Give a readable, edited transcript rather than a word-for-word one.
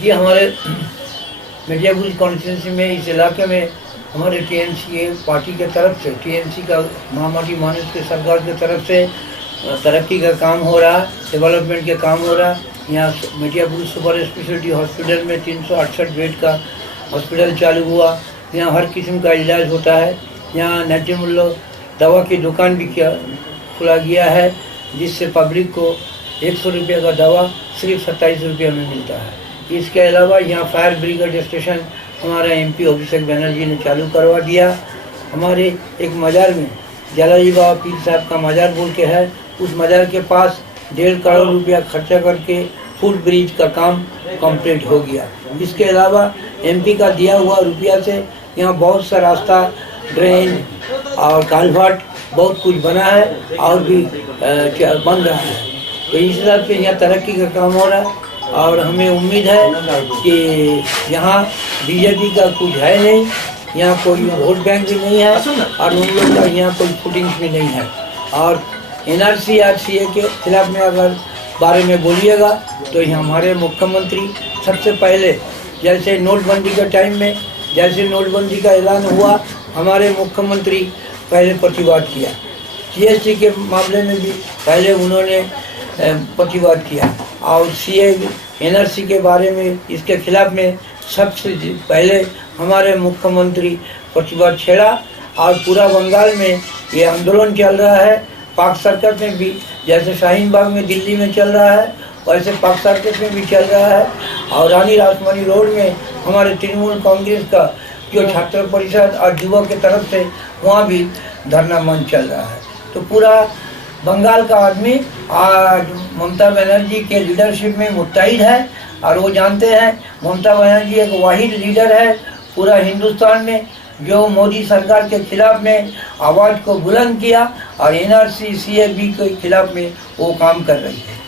देखिए, हमारे मिर्जापुर कॉन्स्टिट्यूंसी में इस इलाके में हमारे टीएमसी पार्टी के तरफ से, टीएमसी का महामती मानस के सरकार की तरफ से तरक्की का काम हो रहा है, डेवलपमेंट के काम हो रहा है। यहाँ मिर्जापुर सुपर स्पेशलिटी हॉस्पिटल में 368 बेड का हॉस्पिटल चालू हुआ। यहाँ हर किस्म का इलाज होता है। यहाँ नजर मूल्य दवा की दुकान भी खुला गया है, जिससे पब्लिक को 100 रुपये का दवा सिर्फ 27 रुपये में मिलता है। इसके अलावा यहाँ फायर ब्रिगेड स्टेशन हमारा एमपी अभिषेक बनर्जी ने चालू करवा दिया। हमारे एक मज़ार में जलाली बाबा पीर साहब का मज़ार बोल के है, उस मज़ार के पास 1.5 करोड़ रुपया खर्चा करके फुट ब्रिज का काम कंप्लीट हो गया। इसके अलावा एमपी का दिया हुआ रुपया से यहाँ बहुत सा रास्ता, ड्रेन और कालभाट बहुत कुछ बना है और भी बन रहा है। तो इस हिसाब से यहाँ तरक्की का काम हो रहा है और हमें उम्मीद है कि यहाँ बीजेपी का कुछ है नहीं, यहाँ कोई वोट बैंक भी नहीं है और उन लोग का यहाँ कोई फुटिंग्स भी नहीं है। और एनआरसी आरसीए के खिलाफ में अगर बारे में बोलिएगा तो यहाँ हमारे मुख्यमंत्री सबसे पहले, जैसे नोटबंदी के टाइम में जैसे नोटबंदी का ऐलान हुआ, हमारे मुख्यमंत्री पहले प्रतिवाद किया। जीएसटी के मामले में भी पहले उन्होंने प्रतिवाद किया और सीए एनआरसी के बारे में, इसके खिलाफ में सबसे पहले हमारे मुख्यमंत्री प्रतिवाद छेड़ा और पूरा बंगाल में ये आंदोलन चल रहा है। पाक सर्कट में भी, जैसे शाहीन बाग में दिल्ली में चल रहा है, वैसे पाक सर्कट में भी चल रहा है। और रानी रासमणी रोड में हमारे तृणमूल कांग्रेस का जो छात्र परिषद और युवक की तरफ से वहाँ भी धरना मंच चल रहा है। तो पूरा बंगाल का आदमी आज ममता बनर्जी के लीडरशिप में मुत्तहिद है और वो जानते हैं ममता बनर्जी एक वाहिद लीडर है पूरा हिंदुस्तान में, जो मोदी सरकार के खिलाफ में आवाज़ को बुलंद किया और एनआरसी सीएबी के खिलाफ में वो काम कर रही है।